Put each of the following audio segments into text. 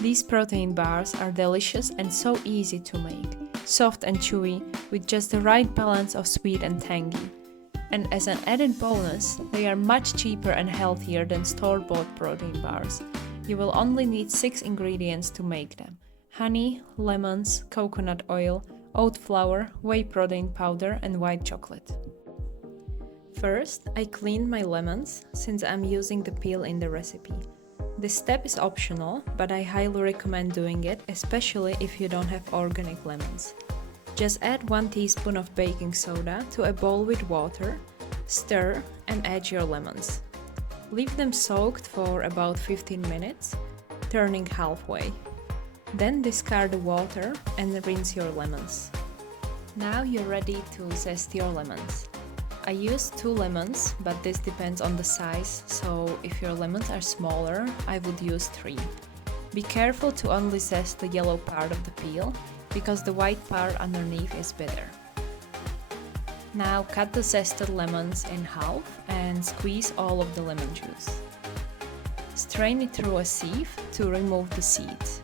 These protein bars are delicious and so easy to make, soft and chewy with just the right balance of sweet and tangy. And as an added bonus, they are much cheaper and healthier than store-bought protein bars. You will only need 6 ingredients to make them: honey, lemons, coconut oil, oat flour, whey protein powder, and white chocolate. First, I cleaned my lemons since I'm using the peel in the recipe. This step is optional, but I highly recommend doing it, especially if you don't have organic lemons. Just add 1 teaspoon of baking soda to a bowl with water, stir, and add your lemons. Leave them soaked for about 15 minutes, turning halfway. Then discard the water and rinse your lemons. Now you're ready to zest your lemons. I used 2 lemons, but this depends on the size, so if your lemons are smaller, I would use 3. Be careful to only zest the yellow part of the peel, because the white part underneath is bitter. Now cut the zested lemons in half and squeeze all of the lemon juice. Strain it through a sieve to remove the seeds.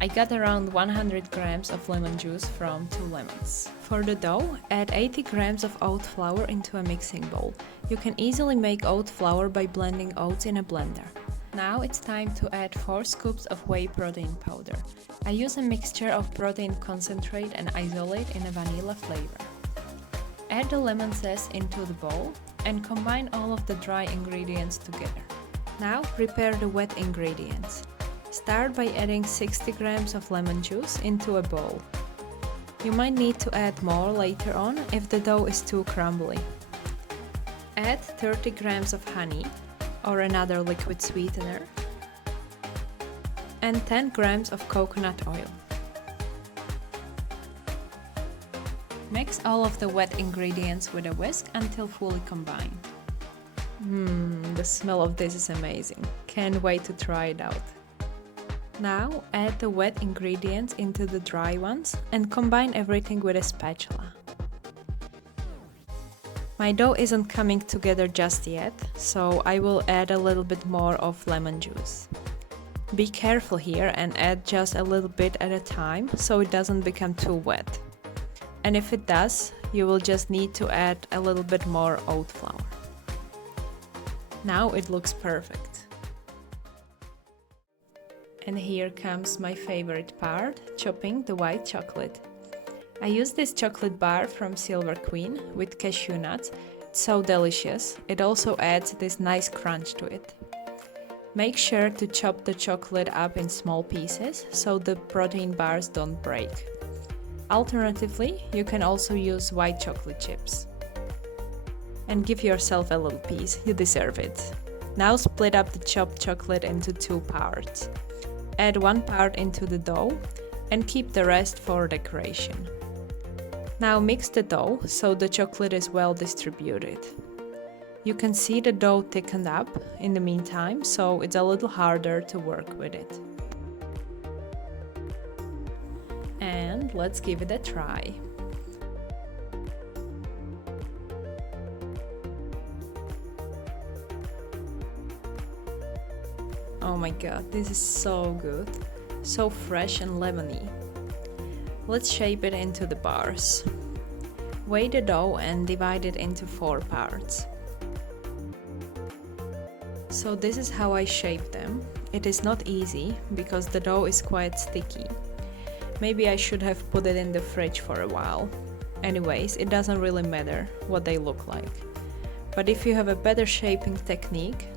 I got around 100 grams of lemon juice from 2 lemons. For the dough, add 80 grams of oat flour into a mixing bowl. You can easily make oat flour by blending oats in a blender. Now it's time to add 4 scoops of whey protein powder. I use a mixture of protein concentrate and isolate in a vanilla flavor. Add the lemon zest into the bowl and combine all of the dry ingredients together. Now prepare the wet ingredients. Start by adding 60 grams of lemon juice into a bowl. You might need to add more later on if the dough is too crumbly. Add 30 grams of honey or another liquid sweetener and 10 grams of coconut oil. Mix all of the wet ingredients with a whisk until fully combined. The smell of this is amazing. Can't wait to try it out. Now add the wet ingredients into the dry ones and combine everything with a spatula. My dough isn't coming together just yet, so I will add a little bit more of lemon juice. Be careful here and add just a little bit at a time so it doesn't become too wet. And if it does, you will just need to add a little bit more oat flour. Now it looks perfect. And here comes my favorite part, chopping the white chocolate. I use this chocolate bar from Silver Queen with cashew nuts. It's so delicious. It also adds this nice crunch to it. Make sure to chop the chocolate up in small pieces so the protein bars don't break. Alternatively, you can also use white chocolate chips. And give yourself a little piece, you deserve it. Now split up the chopped chocolate into 2 parts. Add 1 part into the dough and keep the rest for decoration. Now mix the dough so the chocolate is well distributed. You can see the dough thickened up in the meantime, so it's a little harder to work with it. And let's give it a try. Oh my god, this is so good, so fresh and lemony. Let's shape it into the bars. Weigh the dough and divide it into 4 parts. So this is how I shape them. It is not easy because the dough is quite sticky. Maybe I should have put it in the fridge for a while. Anyways, it doesn't really matter what they look like. But if you have a better shaping technique,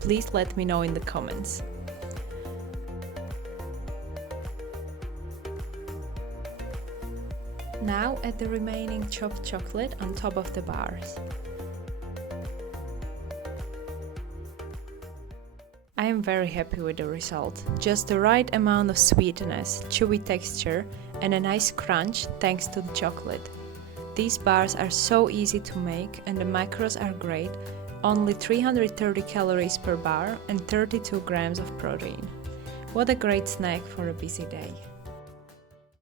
please let me know in the comments. Now add the remaining chopped chocolate on top of the bars. I am very happy with the result. Just the right amount of sweetness, chewy texture, and a nice crunch thanks to the chocolate. These bars are so easy to make and the macros are great. Only 330 calories per bar and 32 grams of protein. What a great snack for a busy day.